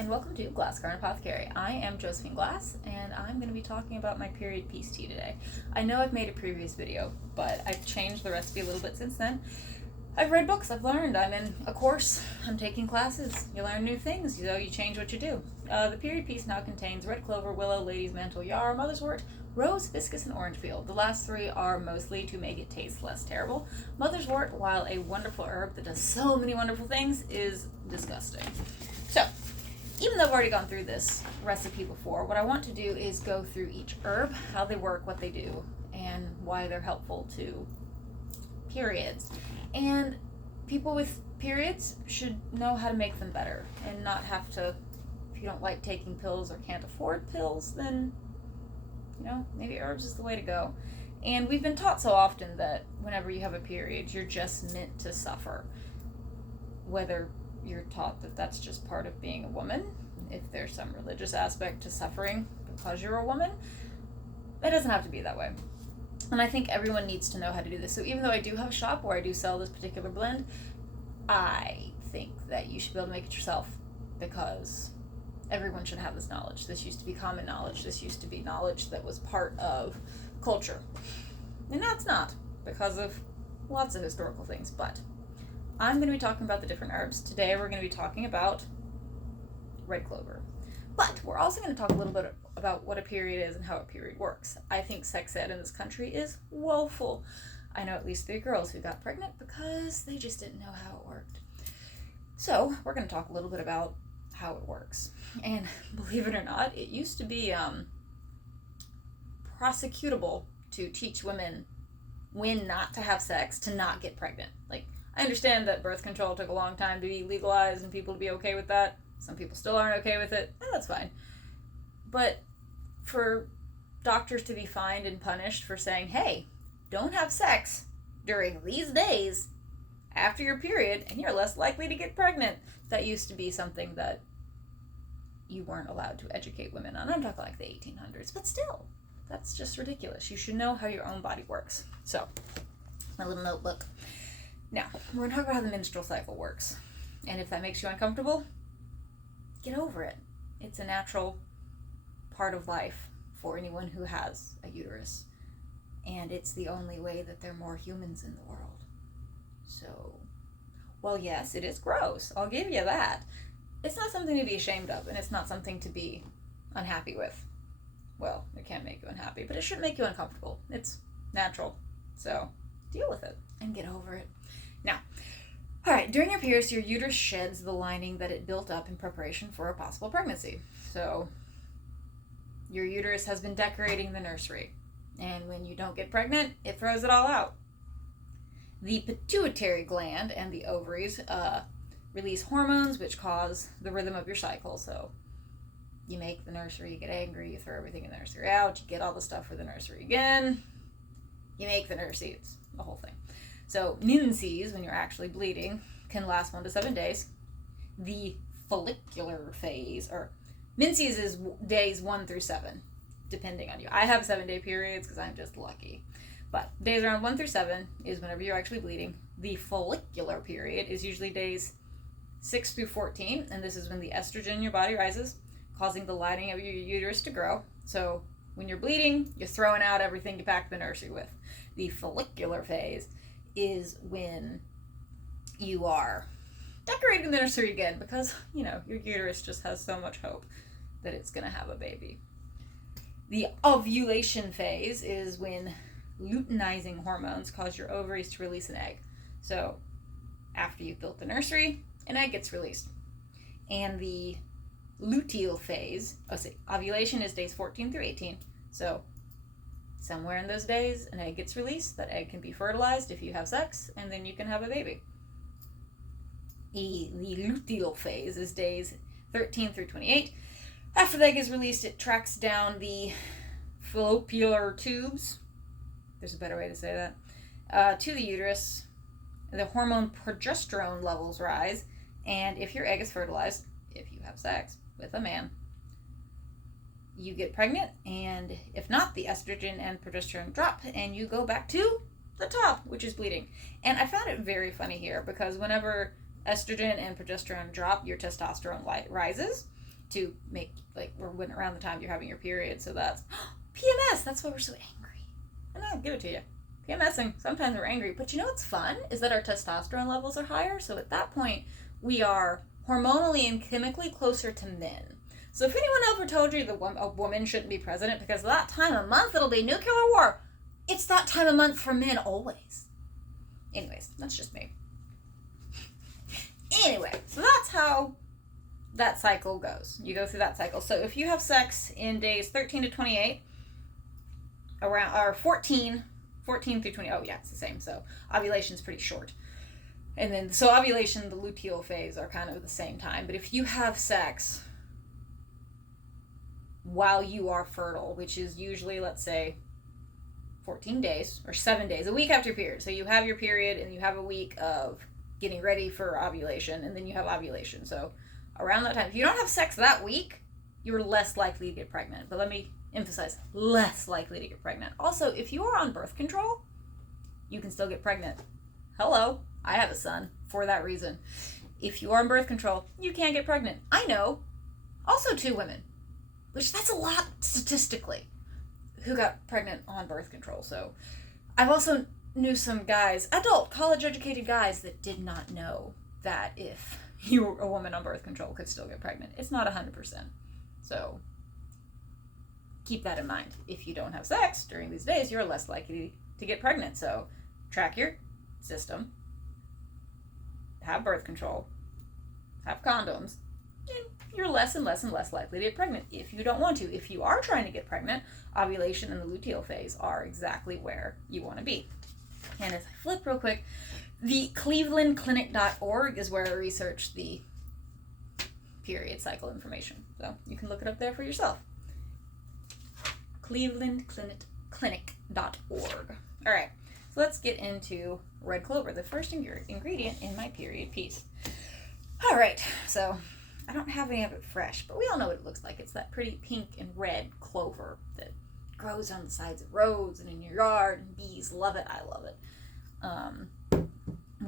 and welcome to Glass Garden Apothecary. I am Josephine Glass, and I'm going to be talking about my period peace tea today. I know I've made a previous video, but I've changed the recipe a little bit since then. I've read books, I've learned, I'm in a course, I'm taking classes. You learn new things, so you change what you do. The period piece now contains red clover, willow, lady's mantle, yarrow, motherswort, rose, hibiscus, and orange peel. The last three are mostly to make it taste less terrible. Motherswort, while a wonderful herb that does so many wonderful things, is disgusting. So, even though I've already gone through this recipe before, what I want to do is go through each herb, how they work, what they do, and why they're helpful to periods. And people with periods should know how to make them better and not have to, if you don't like taking pills or can't afford pills, then, maybe herbs is the way to go. And we've been taught so often that whenever you have a period, you're just meant to suffer. Whether you're taught that that's just part of being a woman, if there's some religious aspect to suffering because you're a woman, it doesn't have to be that way. And I think everyone needs to know how to do this. So even though I do have a shop where I do sell this particular blend, I think that you should be able to make it yourself because everyone should have this knowledge. This used to be common knowledge. This used to be knowledge that was part of culture. And now it's not because of lots of historical things, but I'm going to be talking about the different herbs. Today we're going to be talking about red clover. But we're also going to talk a little bit about what a period is and how a period works. I think sex ed in this country is woeful. I know at least 3 girls who got pregnant because they just didn't know how it worked. So we're going to talk a little bit about how it works. And believe it or not, it used to be prosecutable to teach women when not to have sex to not get pregnant. I understand that birth control took a long time to be legalized and people to be okay with that. Some people still aren't okay with it, and that's fine. But for doctors to be fined and punished for saying, hey, don't have sex during these days after your period and you're less likely to get pregnant, that used to be something that you weren't allowed to educate women on. I'm talking like the 1800s, but still, that's just ridiculous. You should know how your own body works. So, my little notebook. Now, we're going to talk about how the menstrual cycle works. And if that makes you uncomfortable, get over it. It's a natural part of life for anyone who has a uterus. And it's the only way that there are more humans in the world. So, well, yes, it is gross. I'll give you that. It's not something to be ashamed of, and it's not something to be unhappy with. Well, it can make you unhappy, but it shouldn't make you uncomfortable. It's natural. So, deal with it and get over it. Now, alright, during your periods, your uterus sheds the lining that it built up in preparation for a possible pregnancy. So, your uterus has been decorating the nursery. And when you don't get pregnant, it throws it all out. The pituitary gland and the ovaries release hormones which cause the rhythm of your cycle. So, you make the nursery, you get angry, you throw everything in the nursery out, you get all the stuff for the nursery again, you make the nursery, it's the whole thing. So, menses, when you're actually bleeding, can last 1 to 7 days. The follicular phase, or menses is days 1 through 7, depending on you. I have 7-day periods because I'm just lucky. But days around 1 through 7 is whenever you're actually bleeding. The follicular period is usually days 6 through 14, and this is when the estrogen in your body rises, causing the lining of your uterus to grow. So, when you're bleeding, you're throwing out everything you packed the nursery with. The follicular phase is when you are decorating the nursery again because, your uterus just has so much hope that it's going to have a baby. The ovulation phase is when luteinizing hormones cause your ovaries to release an egg. So, after you've built the nursery, an egg gets released. And the luteal phase, ovulation is days 14 through 18. So, somewhere in those days, an egg gets released. That egg can be fertilized if you have sex, and then you can have a baby. The luteal phase is days 13 through 28. After the egg is released, it tracks down the fallopian tubes. There's a better way to say that. To the uterus. The hormone progesterone levels rise, and if your egg is fertilized, if you have sex with a man, you get pregnant, and if not, the estrogen and progesterone drop, and you go back to the top, which is bleeding. And I found it very funny here, because whenever estrogen and progesterone drop, your testosterone rises. to make, like, we're when around the time you're having your period. So that's PMS. That's why we're so angry. And I'll give it to you. PMSing, sometimes we're angry. But you know what's fun is that our testosterone levels are higher. So at that point, we are hormonally and chemically closer to men. So if anyone ever told you that a woman shouldn't be president because that time of month it'll be nuclear war, it's that time of month for men always. Anyways, that's just me. Anyway, so that's how that cycle goes. You go through that cycle. So if you have sex in days 13 to 28, around, or 14 through 20, oh yeah, it's the same. So ovulation's pretty short. And then, so ovulation, the luteal phase are kind of at the same time. But if you have sex while you are fertile, which is usually, let's say, 14 days or 7 days, a week after your period. So you have your period and you have a week of getting ready for ovulation, and then you have ovulation. So around that time, if you don't have sex that week, you're less likely to get pregnant. But let me emphasize, less likely to get pregnant. Also, if you are on birth control, you can still get pregnant. Hello, I have a son for that reason. If you are on birth control, you can't get pregnant. I know. Also 2 women, which that's a lot statistically, who got pregnant on birth control. So I've also knew some guys, adult, college-educated guys, that did not know that if you were a woman on birth control could still get pregnant. It's not 100%. So keep that in mind. If you don't have sex during these days, you're less likely to get pregnant. So track your system, have birth control, have condoms, and you're less and less and less likely to get pregnant if you don't want to. If you are trying to get pregnant, ovulation and the luteal phase are exactly where you want to be. And as I flip real quick, the clevelandclinic.org is where I researched the period cycle information. So you can look it up there for yourself. clevelandclinic.org. All right, so let's get into red clover, the first ingredient in my period piece. All right, so I don't have any of it fresh, but we all know what it looks like. It's that pretty pink and red clover that grows on the sides of roads and in your yard, and bees love it. I love it. I'm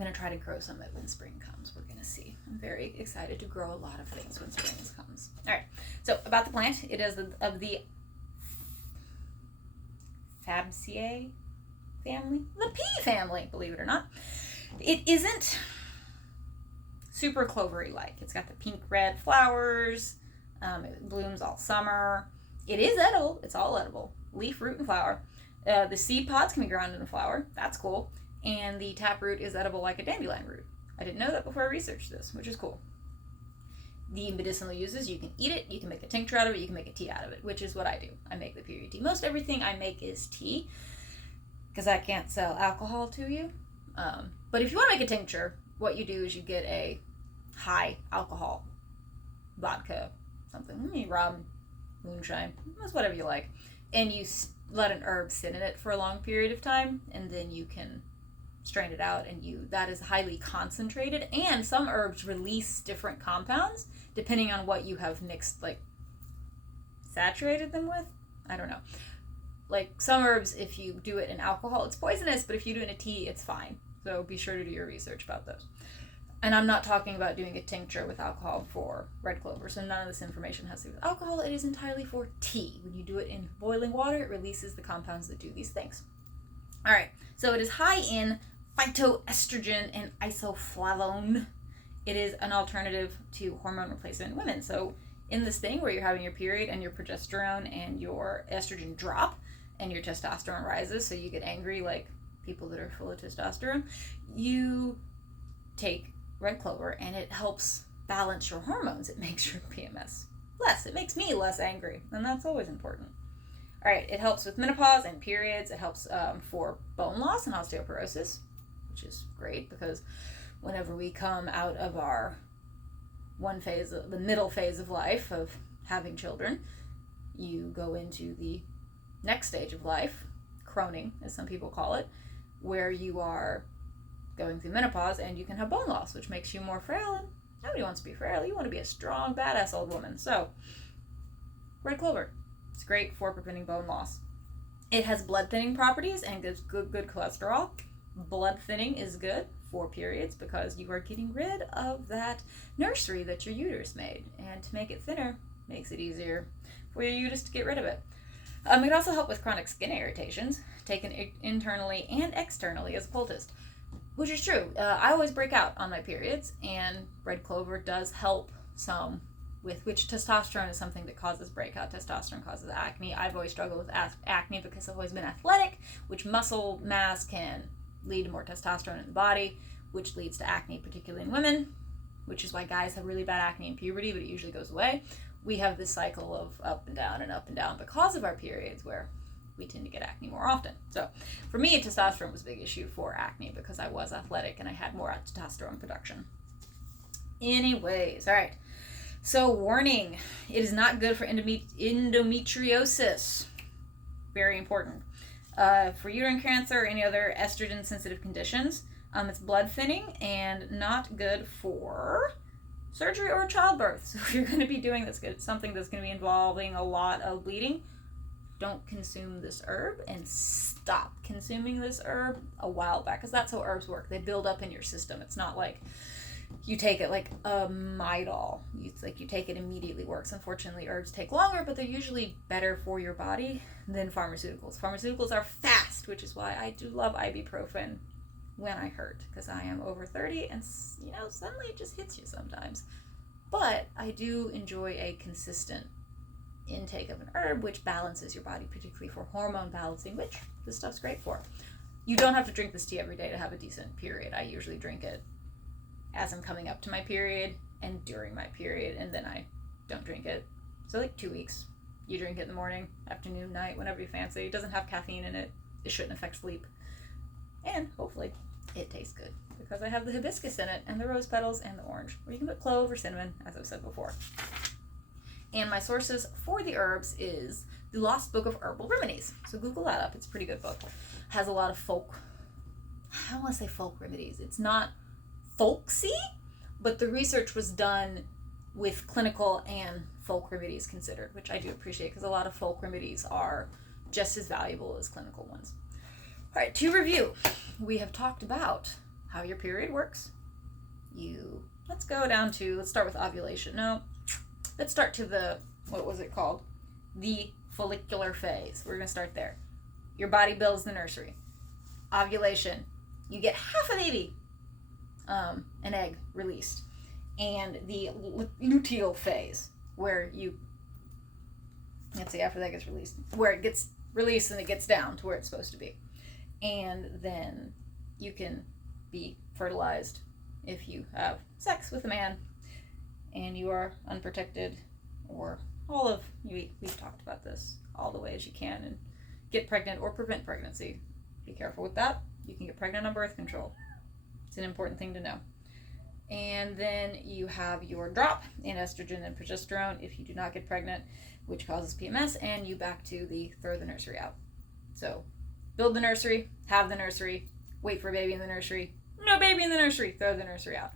going to try to grow some of it when spring comes. We're going to see. I'm very excited to grow a lot of things when spring comes. All right, so about the plant, it is of the Fabaceae family, the pea family, believe it or not. It isn't super clovery like. It's got the pink red flowers. It blooms all summer. It is edible. It's all edible. Leaf, root, and flower. The seed pods can be ground into flour. That's cool. And the taproot is edible like a dandelion root. I didn't know that before I researched this, which is cool. The medicinal uses, you can eat it, you can make a tincture out of it, you can make a tea out of it, which is what I do. I make the period tea. Most everything I make is tea, because I can't sell alcohol to you. But if you want to make a tincture, what you do is you get a high alcohol vodka, something, rum, moonshine, that's whatever you like, and you let an herb sit in it for a long period of time, and then you can strain it out, and that is highly concentrated, and some herbs release different compounds depending on what you have mixed, like saturated them with. I don't know. Like some herbs, if you do it in alcohol, it's poisonous, but if you do it in a tea, it's fine. So be sure to do your research about those. And I'm not talking about doing a tincture with alcohol for red clover, so none of this information has to do with alcohol. It is entirely for tea. When you do it in boiling water, it releases the compounds that do these things. All right, so it is high in phytoestrogen and isoflavone. It is an alternative to hormone replacement in women. So in this thing where you're having your period and your progesterone and your estrogen drop and your testosterone rises, so you get angry like people that are full of testosterone, you take red clover and it helps balance your hormones. It makes your PMS less. It makes me less angry, and that's always important. All right, it helps with menopause and periods. It helps for bone loss and osteoporosis, which is great because whenever we come out of our the middle phase of life of having children, you go into the next stage of life, croning, as some people call it, where you are going through menopause and you can have bone loss, which makes you more frail, and nobody wants to be frail. You want to be a strong, badass old woman. So, red clover. It's great for preventing bone loss. It has blood thinning properties and gives good cholesterol. Blood thinning is good for periods because you are getting rid of that nursery that your uterus made. And to make it thinner, makes it easier for you just to get rid of it. It can also help with chronic skin irritations, taken internally and externally as a poultice, which is true. I always break out on my periods, and red clover does help some with which testosterone is something that causes breakout. Testosterone causes acne. I've always struggled with acne because I've always been athletic, which muscle mass can lead to more testosterone in the body, which leads to acne, particularly in women, which is why guys have really bad acne in puberty, but it usually goes away. We have this cycle of up and down because of our periods, where we tend to get acne more often. So for me, testosterone was a big issue for acne because I was athletic and I had more testosterone production. Anyways, all right. So warning, it is not good for endometriosis. Very important. For uterine cancer or any other estrogen sensitive conditions. It's blood thinning and not good for surgery or childbirth. So if you're going to be doing this, something that's going to be involving a lot of bleeding, don't consume this herb, and stop consuming this herb a while back, because that's how herbs work. They build up in your system. It's not like you take it like a Midol. It's like you take it immediately works. Unfortunately, herbs take longer, but they're usually better for your body than pharmaceuticals. Pharmaceuticals are fast, which is why I do love ibuprofen when I hurt, because I am over 30 and suddenly it just hits you sometimes. But I do enjoy a consistent intake of an herb which balances your body, particularly for hormone balancing, which this stuff's great for. You don't have to drink this tea every day to have a decent period. I usually drink it as I'm coming up to my period and during my period, and then I don't drink it. So like 2 weeks. You drink it in the morning, afternoon, night, whenever you fancy. It doesn't have caffeine in it. It shouldn't affect sleep. And hopefully it tastes good, because I have the hibiscus in it and the rose petals and the orange. Or you can put clove or cinnamon, as I've said before. And my sources for the herbs is The Lost Book of Herbal Remedies. So Google that up. It's a pretty good book. Has a lot of I don't want to say folk remedies. It's not folksy, but the research was done with clinical and folk remedies considered, which I do appreciate, because a lot of folk remedies are just as valuable as clinical ones. All right, to review, we have talked about how your period works. Let's start with ovulation. No, let's start to what was it called? The follicular phase. We're going to start there. Your body builds the nursery. Ovulation, you get half a baby, an egg released. And the luteal phase, where after that gets released, where it gets released and it gets down to where it's supposed to be. And then you can be fertilized if you have sex with a man and you are unprotected, or we've talked about this, all the ways you can, and get pregnant or prevent pregnancy. Be careful with that. You can get pregnant on birth control. It's an important thing to know. And then you have your drop in estrogen and progesterone if you do not get pregnant, which causes PMS, and you back to throw the nursery out. So build the nursery, have the nursery, wait for a baby in the nursery, no baby in the nursery, throw the nursery out.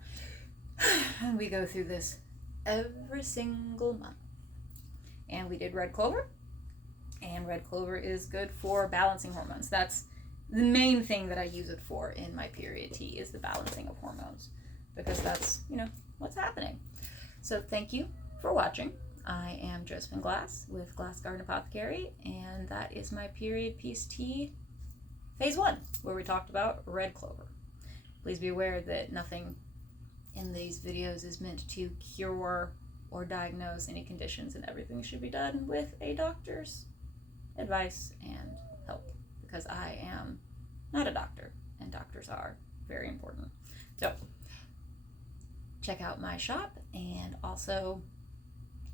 And we go through this every single month. And we did red clover, and red clover is good for balancing hormones. That's the main thing that I use it for in my period tea, is the balancing of hormones, because that's, what's happening. So thank you for watching. I am Josephine Glass with Glass Garden Apothecary, and that is my period piece tea phase 1, where we talked about red clover. Please be aware that nothing in these videos is meant to cure or diagnose any conditions, and everything should be done with a doctor's advice and help, because I am not a doctor, and doctors are very important. So check out my shop, and also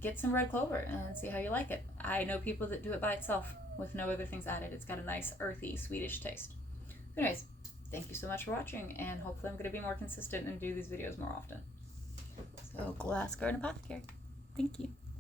get some red clover and see how you like it. I know people that do it by itself with no other things added. It's got a nice earthy Swedish taste. Anyways, thank you so much for watching, and hopefully I'm going to be more consistent and do these videos more often. So Glass Garden Apothecary. Thank you.